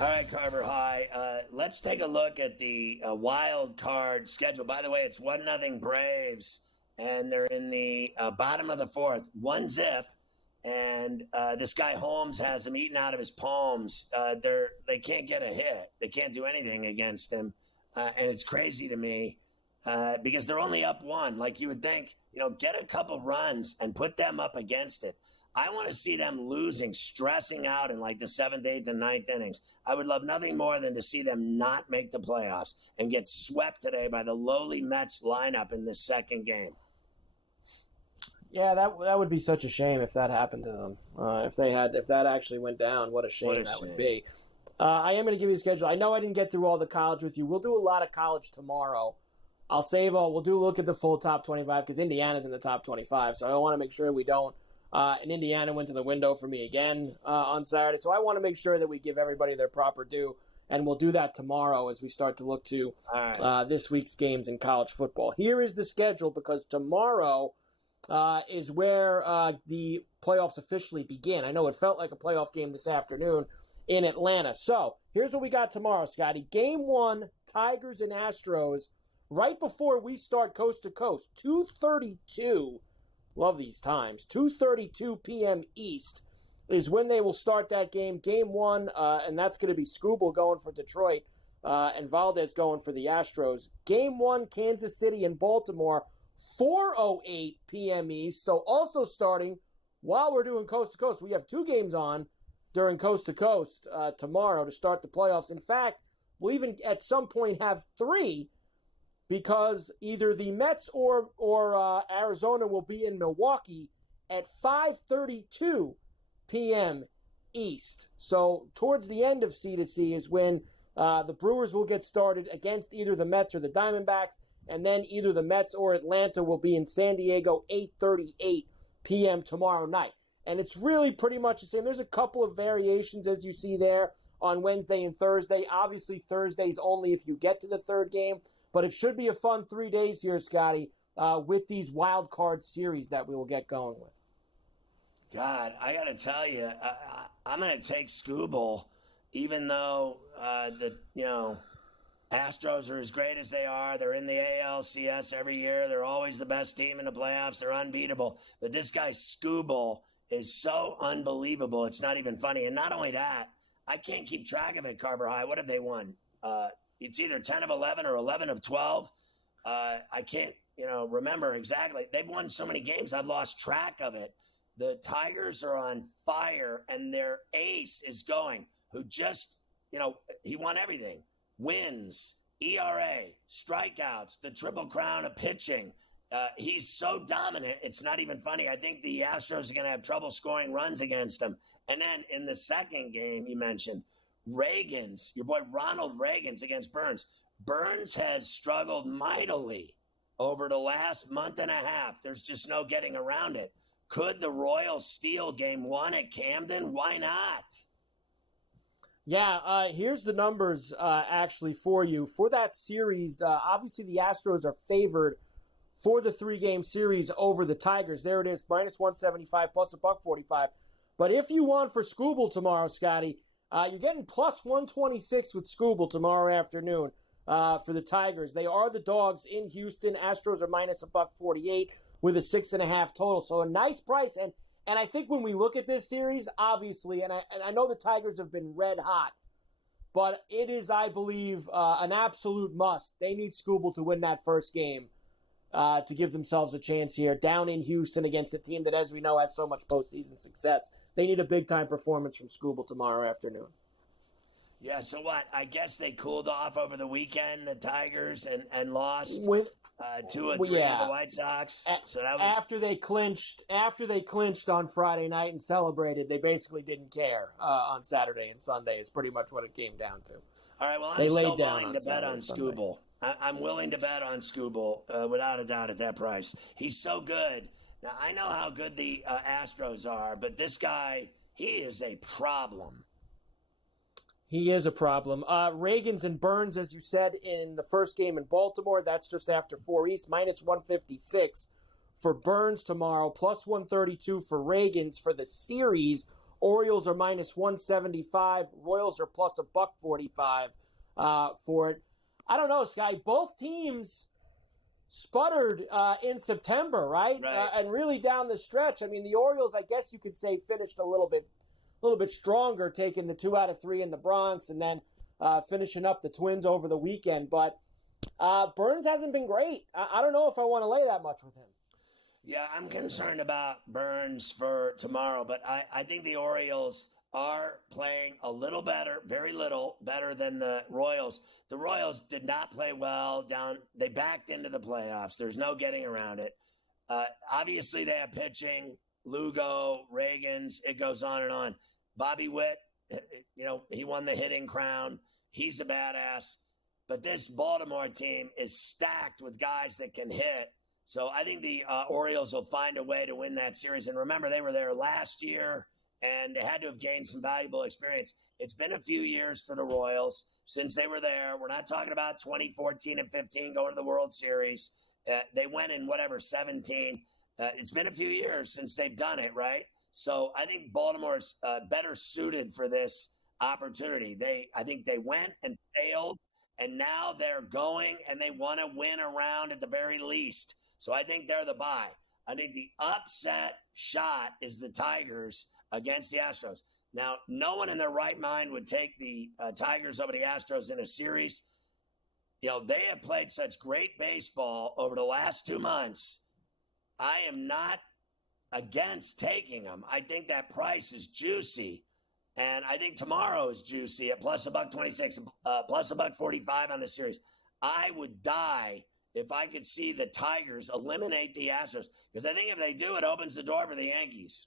All right, Carver. Hi. Let's take a look at the wild card schedule. By the way, it's 1-0 Braves, and they're in the bottom of the fourth, 1-0. And this guy Holmes has them eaten out of his palms. They can't get a hit. They can't do anything against him. And it's crazy to me because they're only up one. Like you would think, get a couple runs and put them up against it. I want to see them losing, stressing out in like the 7th, 8th, and 9th innings. I would love nothing more than to see them not make the playoffs and get swept today by the lowly Mets lineup in this second game. Yeah, that would be such a shame if that happened to them. If that actually went down, what a shame that would be. I am going to give you a schedule. I know I didn't get through all the college with you. We'll do a lot of college tomorrow. We'll do a look at the full top 25 because Indiana's in the top 25, so I want to make sure we don't. And Indiana went to the window for me again on Saturday. So I want to make sure that we give everybody their proper due. And we'll do that tomorrow as we start to look to this week's games in college football. Here is the schedule because tomorrow is where the playoffs officially begin. I know it felt like a playoff game this afternoon in Atlanta. So here's what we got tomorrow, Scotty. Game 1, Tigers and Astros, right before we start coast to coast, 2:32. Love these times. 2:32 p.m. East is when they will start that game. Game 1, and that's going to be Skubal going for Detroit and Valdez going for the Astros. Game 1, Kansas City and Baltimore, 4:08 p.m. East. So also starting while we're doing Coast to Coast. We have 2 games on during Coast to Coast tomorrow to start the playoffs. In fact, we'll even at some point have 3 because either the Mets or Arizona will be in Milwaukee at 5:32 p.m. East. So towards the end of C2C is when the Brewers will get started against either the Mets or the Diamondbacks, and then either the Mets or Atlanta will be in San Diego 8:38 p.m. tomorrow night. And it's really pretty much the same. There's a couple of variations, as you see there, on Wednesday and Thursday. Obviously, Thursday's only if you get to the third game. But it should be a fun 3 days here, Scotty, with these wild card series that we will get going with. God, I got to tell you, I'm going to take Skubal, even though the Astros are as great as they are. They're in the ALCS every year. They're always the best team in the playoffs. They're unbeatable. But this guy Skubal is so unbelievable. It's not even funny. And not only that, I can't keep track of it, Carver High. What have they won? It's either 10 of 11 or 11 of 12. I can't, remember exactly. They've won so many games, I've lost track of it. The Tigers are on fire, and their ace is going, who just, he won everything. Wins, ERA, strikeouts, the triple crown of pitching. He's so dominant, it's not even funny. I think the Astros are going to have trouble scoring runs against him. And then in the second game you mentioned, Reagans, your boy Ronald Reagans against Burns. Burns has struggled mightily over the last month and a half. There's just no getting around it. Could the Royals steal game 1 at Camden? Why not? Yeah, here's the numbers actually for you. For that series, obviously the Astros are favored for the 3-game series over the Tigers. There it is, minus 175 plus $1.45. But if you want for Skubal tomorrow, Scotty, you're getting plus 126 with Skubal tomorrow afternoon for the Tigers. They are the dogs in Houston. Astros are minus $1.48 with a 6.5 total. So a nice price. And I think when we look at this series, obviously, and I know the Tigers have been red hot, but it is, I believe, an absolute must. They need Skubal to win that first game to give themselves a chance here down in Houston against a team that, as we know, has so much postseason success. They need a big-time performance from Skubal tomorrow afternoon. Yeah, so what? I guess they cooled off over the weekend, the Tigers, and lost 2-3 to the White Sox. So that was after they clinched on Friday night and celebrated. They basically didn't care on Saturday and Sunday. Is pretty much what it came down to. All right. Well, I'm still willing to bet on Skubal. I'm willing to bet on Skubal without a doubt at that price. He's so good. Now I know how good the Astros are, but this guy, he is a problem. He is a problem. Reagans and Burns, as you said, in the first game in Baltimore, that's just after 4 East, minus 156 for Burns tomorrow, plus 132 for Reagans for the series Orioles are minus 175. Royals are plus a $1.45 for it. I don't know, Sky. Both teams sputtered in September, right? And really down the stretch. I mean, the Orioles, I guess you could say, finished a little bit stronger, taking the 2 out of 3 in the Bronx, and then finishing up the Twins over the weekend. But Burns hasn't been great. I don't know if I want to lay that much with him. Yeah, I'm concerned about Burns for tomorrow, but I think the Orioles are playing a little better, very little better than the Royals. The Royals did not play well down. They backed into the playoffs. There's no getting around it. Obviously, they have pitching, Lugo, Reagans, it goes on and on. Bobby Witt, he won the hitting crown. He's a badass. But this Baltimore team is stacked with guys that can hit. So I think the Orioles will find a way to win that series. And remember, they were there last year, and they had to have gained some valuable experience. It's been a few years for the Royals since they were there. We're not talking about 2014 and 15 going to the World Series. They went in, 17. It's been a few years since they've done it, right? So I think Baltimore's better suited for this opportunity. I think they went and failed, and now they're going, and they want to win a round at the very least. So I think they're the buy. I think the upset shot is the Tigers against the Astros. Now, no one in their right mind would take the Tigers over the Astros in a series. They have played such great baseball over the last 2 months. I am not against taking them. I think that price is juicy. And I think tomorrow is juicy at plus a $1.26, plus a $1.45 on the series. I would die if I could see the Tigers eliminate the Astros, because I think if they do, it opens the door for the Yankees.